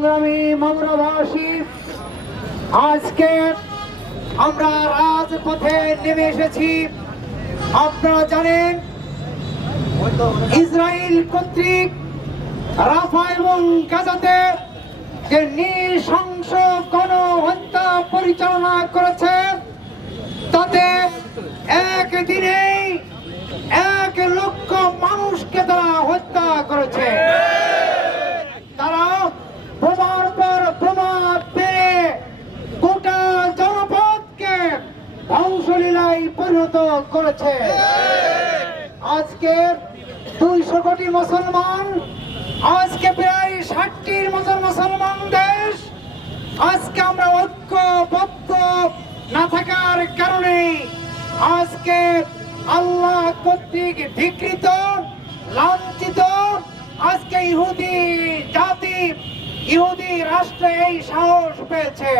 সংগ্রামী মাগুরাবাসী আজকে আমরা রাজপথে নেমে এসেছি। আপনারা জানেন ইসরায়েল কর্তৃক রাফা এবং গাজাতে যে নৃশংস গণহত্যা পরিচালনা করেছে, তাতে একদিনেই এক লক্ষ মানুষকে তারা হত্যা করেছে তারা বোমার পর বোমা পেয়ে গোটা জনপদকে ধ্বংসলীলায় করেছে। আজকে দুইশো কোটি মুসলমান আজকে প্রায় ষাটটির মতো মুসলমান দেশ আজকে আমরা ঐক্যবদ্ধ না থাকার কারণে আজকে আল্লাহ কর্তৃক ধিকৃত লাঞ্ছিত আজকে ইহুদি জাতি ইহুদি রাষ্ট্রে এই সাহস পেয়েছে।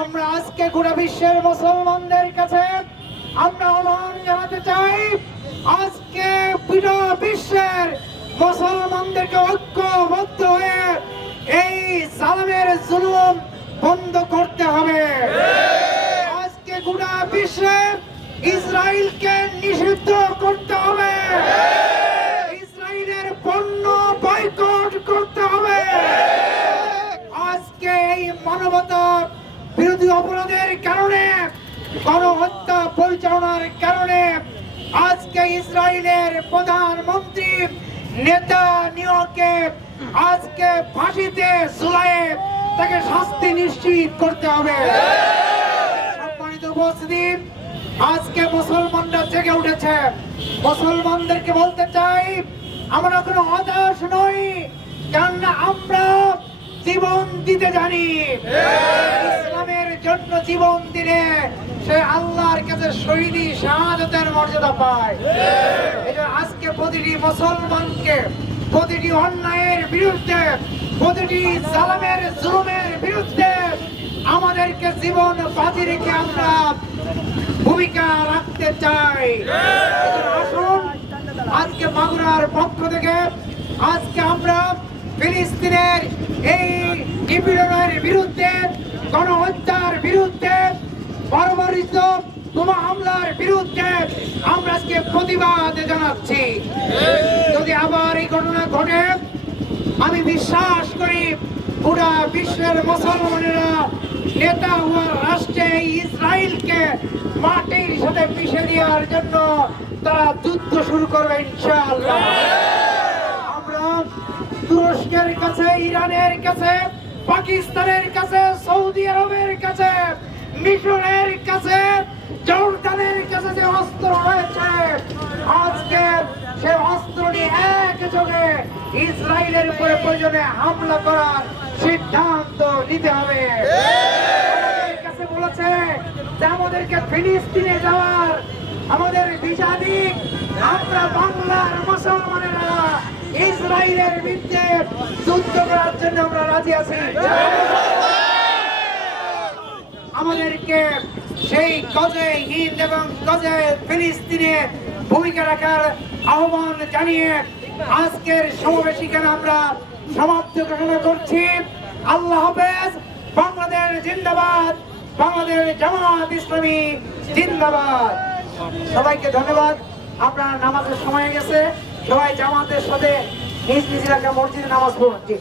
আমরা আজকে গোটা বিশ্বের মুসলমানদের কাছে আমরা আহ্বান জানাতে চাই, আজকে পুরো বিশ্বের মুসলমানদেরকে ঐক্যবদ্ধ হয়ে এই সালামের জুলুম বন্ধ করতে হবে। আজকে গোটা বিশ্বে ইসরায়েলকে নিষিদ্ধ করতে হবে। ইসরায়েলের পণ্য বয়কট করতে হবে। আজকে এই মানবতা বিরোধী অপরাধের কারণে গণহত্যা পরিচালনার কারণে আজকে ইসরায়েলের প্রধানমন্ত্রী নেতা নিয়োগকে আজকে ফাঁসিতে ঝুলায়ে তাকে শাস্তি নিশ্চিত করতে হবে। সম্মানিত উপস্থিতি, আজকে মুসলমানরা জেগে উঠেছে। মুসলমানদেরকে বলতে চাই, আমরা কোনো হতাশ নই, কেননা আমরা জীবন দিতে জানি। ইসলামের জন্য জীবন দিলে সে আল্লাহর কাছে শহীদি শাহাদতের মর্যাদা পায়। আজকে প্রতিটি মুসলমানকে, প্রতিটি অন্যায়ের বিরুদ্ধে, প্রতিটি সালামের, জুলুমের বিরুদ্ধে আমাদেরকে জীবন বাজি রেখে আমরা ভূমিকা রাখতে চাই। আসুন আজকে মাগুরার পক্ষ থেকে আজকে আমরা ফিলিস্তিনের এই নিপীড়নের বিরুদ্ধে, গণহত্যার বিরুদ্ধে বর্বরিত বোমা হামলার বিরুদ্ধে আমরা আজকে প্রতিবাদ জানাচ্ছি। যদি আবার এই ঘটনা ঘটে, আমি বিশ্বাস করি পুরা বিশ্বের মুসলমানেরা নেতা হওয়ার রাষ্ট্রে ইসরায়েলকে মাটির সাথে মিশে দেওয়ার জন্য তারা যুদ্ধ শুরু করবে ইনশাআল্লাহ। তুরস্কের কাছে, ইরানের কাছে, পাকিস্তানের কাছে, সৌদি আরবের কাছে, মিশরের কাছে, জর্দানের কাছে যে অস্ত্র রয়েছে আজকে সে অস্ত্র নিয়ে একযোগে ইসরায়েলের উপরে প্রয়োজনে হামলা করার সিদ্ধান্ত নিতে হবে। কাছে বলেছে যে আমাদেরকে ফিলিস্তিনে যাওয়ার আমাদের ভিসা আমরা বাংলার মুসলমানেরা ইসরায়েলের বিরুদ্ধে যুদ্ধ করার জন্য আমরা রাজি আছি। আমাদেরকে সেই গজে হিন্দ এবং গজে ফিলিস্তিনে ভূমিকা রাখার আহ্বান জানিয়ে আজকের সমাবেশিকানে আমরা সমাপ্ত ঘোষণা করছি। আল্লাহ হাফেজ, বাংলাদেশ জিন্দাবাদ, বাংলাদেশ জামাত ইসলামী জিন্দাবাদ। সবাইকে ধন্যবাদ। আপনার নামাজের সময় গেছে। সবাই জামাতের সাথে নিজ নিজ এলাকা মসজিদে নামাজ পড়ছি।